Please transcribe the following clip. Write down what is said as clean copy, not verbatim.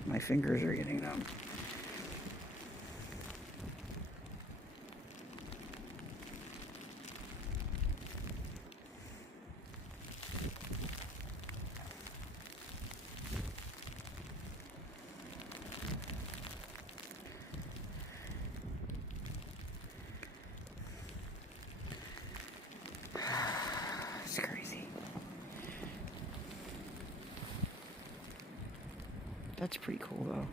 can't. My fingers are getting numb. It's crazy. That's pretty cool, though.